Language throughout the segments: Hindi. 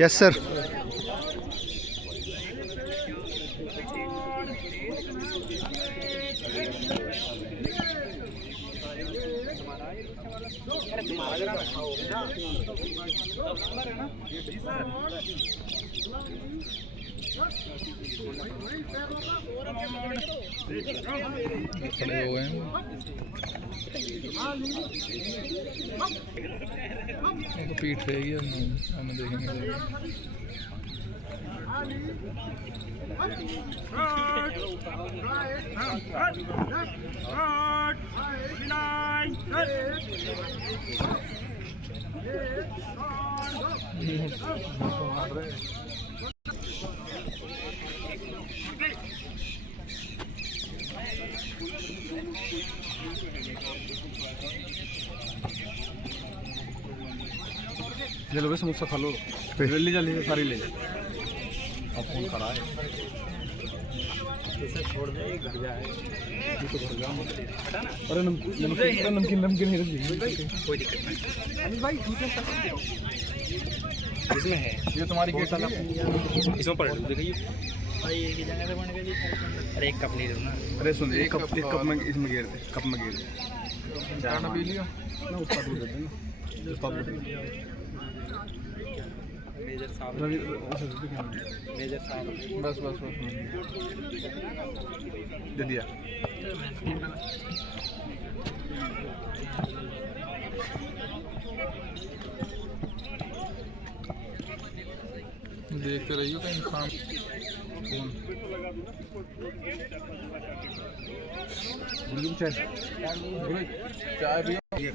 Yes sir. खड़े हो गए हैं तो पीठ रहेगी, हम देखेंगे। ले लो भाई समोसा खा लो, जल्दी जल्दी से सारी ले जाओ। अब फोन करा है इसे छोड़ दे, घर जाए ये तो घर जाओ। अरे नमकीन नहीं रखी, कोई दिक्कत नहीं। अभी भाई इसमें है, ये तुम्हारी गेट वाला इसमें पढ़ लो। देखिए भाई एक ही जगह से बन गई। अरे एक कप नहीं दो ना। अरे सुन, एक कप में इसमें गेर दे, कप में गेर दे। चाय ना पी लियो ना, उसका दूध दे देना, उसका दूध दे। मेजर साहब बस दे दिया। देखते रहिए कहीं शाम चाय पियो।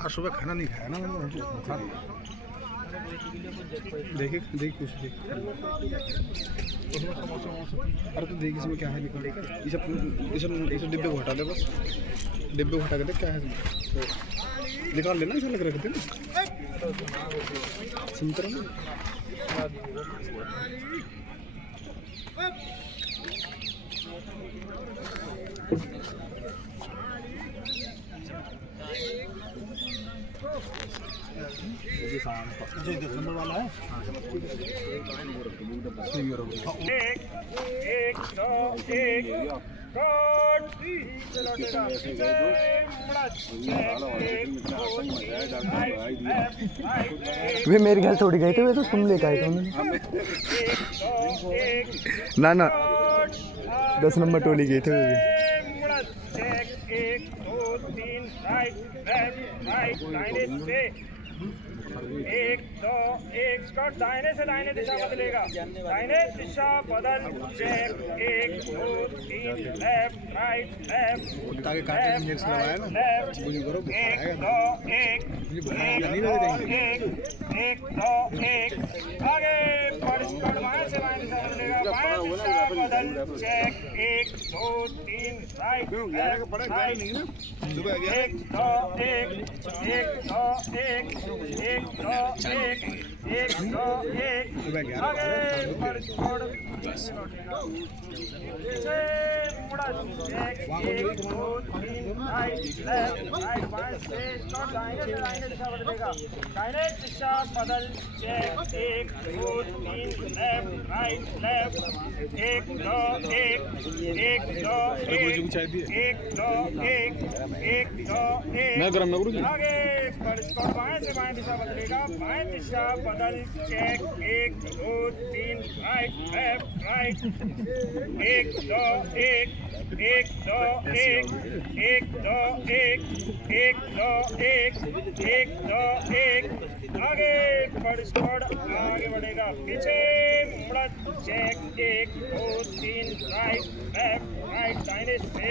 आज सुबह खाना नहीं खाया ना मैंने। देखिए कुछ देख। अरे तो देख इसमें क्या है, निकल ये सब डिब्बे को हटा दे, बस डिब्बे को हटा के देख क्या है इसमें, निकाल लेना। ऐसा लग रहा है संतरा में। नंबर वाला है। वे मेरे घर थोड़ी गए थे, वे तो तुम लेकर आए थे उन्होंने। ना 10 नंबर टोली गए थे वे। 1 2 3 राइट एक दो एक स्कॉट दाहिने से दाहिने दिशा बदलेगा, दाहिने दिशा बदल चेक 1 2 3 लेफ्ट राइट लेफ्ट कुत्ता के काटे में इंजेक्शन लगाया ना, मुझे करो एक दो एक आगे पर स्कॉट बाएं से बाएं दिशा बदलेगा, बाएं दिशा बदल चेक 1 2 3 राइट दिशा बदल चेक 1 2 3 लेफ्ट राइट लेफ्ट 1 2 1 2 मैं गरम ना करूँ आगे पर स्कॉट बाएं से बाएं दिशा बदलेगा, बाएं दिशा बदल चेक 1 2 3 राइट लेफ्ट राइट 1 2 1 2 1 2 1 2 1 2 1 आगे पर स्कॉट आगे बढ़ेगा, पीछे मुड़ा चेक 1 2 3 राइट लेफ्ट राइट दाहिने से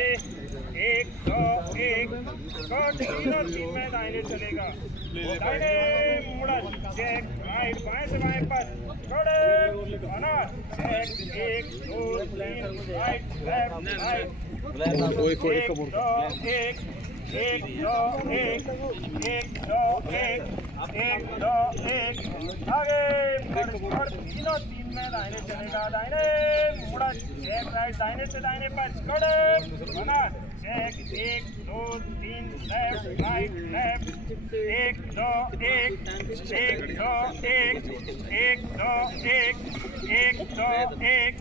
1 2 1 स्क्वाट तीनों तीन में दाहिने चलेगा दाहिने मुड़ा चेक राइट बाएं से बाएं पर खड़े बना चेक 1 2 3 राइट लेफ्ट राइट 1 2 1 1 2 1 1 2 1 1 2 1 आगे बढ़ तीनों तीन में दाहिने चलेगा दाहिने मुड़ा चेक राइट दाहिने से दाहिने पर खड़े बना चेक 1 2 3 लेफ्ट राइट लेफ्ट 1 2 1 1 2 1 1 2 1 1 2 1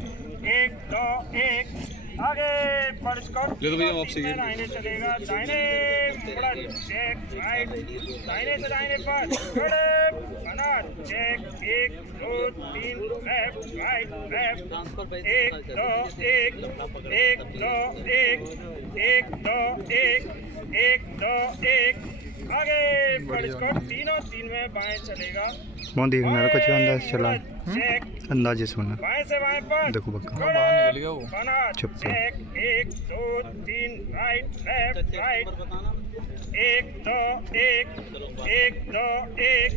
1 2 1 आगे बढ़ ले तो भैया वापसी दाहिने चलेगा दाहिने मुड़ा चेक राइट दाहिने से दाहिने पर खड़े बना चेक 1 2 3 लेफ्ट राइट लेफ्ट 1 2 1 1 2 1 1 2 1 1 2 1 आगे बढ़ तीनों तीन में बाएं चलेगा मोदी हमारा कुछ अंदाज चला अंदाजे सुना बाएं से बाएं पर देखो बक्का बना चेक 1 2 3 राइट लेफ्ट राइट 1 2 1 1 2 1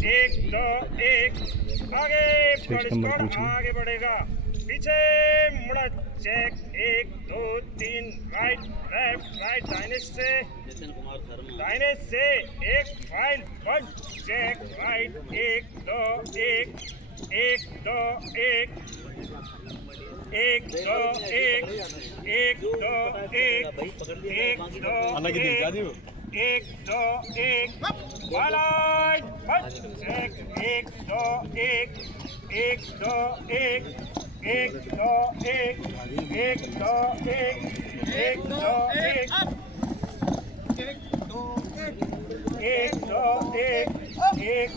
1 2 1 आगे आगे बढ़ेगा पीछे मुड़ा चेक 1 2 3 राइट लेफ्ट राइट दाहिने से एक file one check right 1 2 1 1 2 1 1 2 1 1 2 1 1 2 1 2 1 वालाइट check 1 2 1 1 2 1 1 2 1 1 2 1 1 2 1 1 2 1 1 2 1 1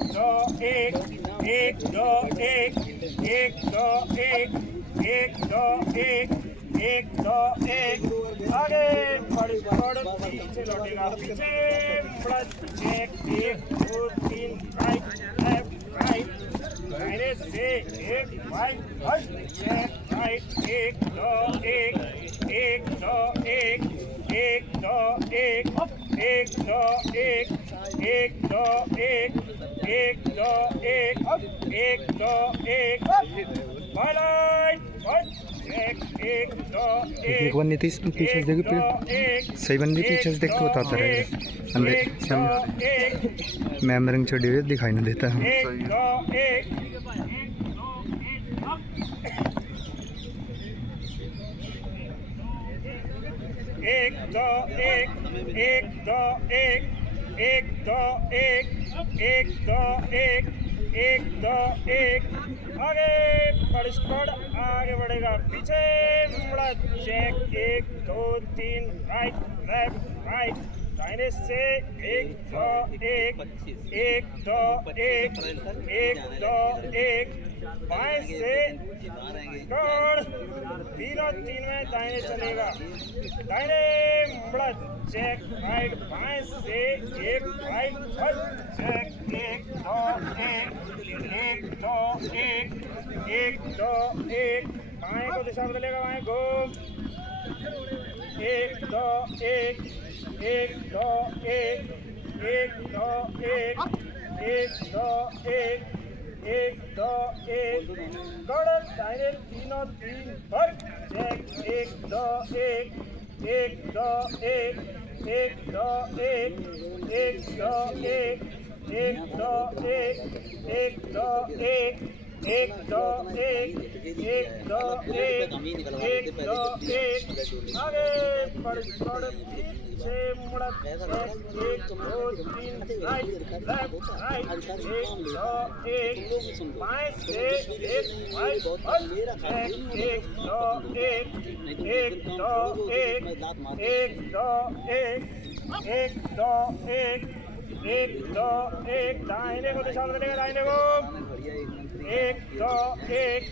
2 1 1 2 1 1 2 1 1 2 1 आगे बढ़ पीछे लौटेगा पीछे चेक 1 2 3 राइट लेफ्ट राइट दाहिने से 1 फाइव चेक राइट 1 2 1 1 2 1 1 2 1 1 2 1 1 2 1 1 2 1 1 2 1 वालाइट चेक 1 2 एक बार नीतीश पीछे देखो फिर सही बंदी पीछे से देख के बताता रहेगा अंदर मैं रंग छोड़ी हुई दिखाई नहीं देता है 1 2 1 1 2 1 1 2 1 1 2 1 1 2 1 1 2 1 आगे पड़ आगे बढ़ेगा पीछे मुड़ा चेक 1 2 3 राइट लेफ्ट राइट दाहिने से 1 2 1 1 2 1 1 2 1 बाएं से तीनों तीन में दाहिने चलेगा दाहिने मुड़ा चेक राइट बाएं से 1 फाइव चेक 1 2 1 1 2 1 1 2 1 बाएं को दिशा बदलेगा बाएं को 1 2 1 1 2 1 1 2 1 1 2 1 1 2 1 गड़त दाहिने तीनों तीन पर चेक 1 2 1 1 2 1 1 2 1 1 2 1 1 2 1 1 2 1 1 2 1 1 2 1 1 2 1 आगे बढ़ पीछे मुड़ा 1 2 3 राइट लेफ्ट राइट 1 2 1 बाएं से 1 फाइव 1 2 1 1 2 1 1 2 1 1 2 1 1 2 1 दाहिने को दिशा बदलेगा दाहिने को 1 2 1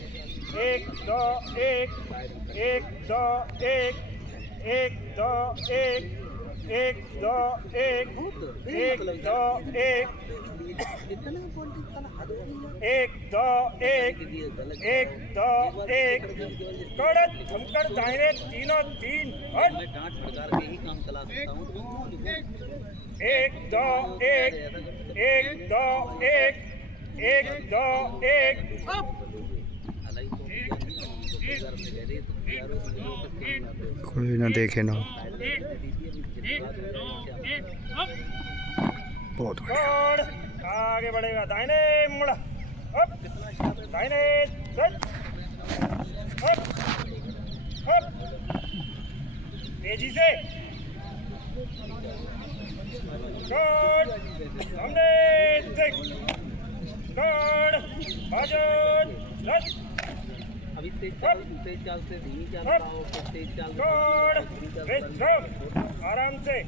1 2 1 1 2 1 1 2 1 1 2 1 1 2 1 एक दो एक एक दो एक थोड़ा थमकर दाहिने तीनों तीन हट डांट फटकार के ही काम चला सकता हूँ। एक दो एक एक दो एक एक दो एक कोई ना देखे ना हो। बहुत बढ़िया। छोड़ आगे बढ़ेगा दाहिने मुड़ा अप दाहिने सच अप अप तेजी से छोड़ सामने देख छोड़ बाजू सच अभी तेज चाल से धीमी चाल छोड़ विश्राम आराम से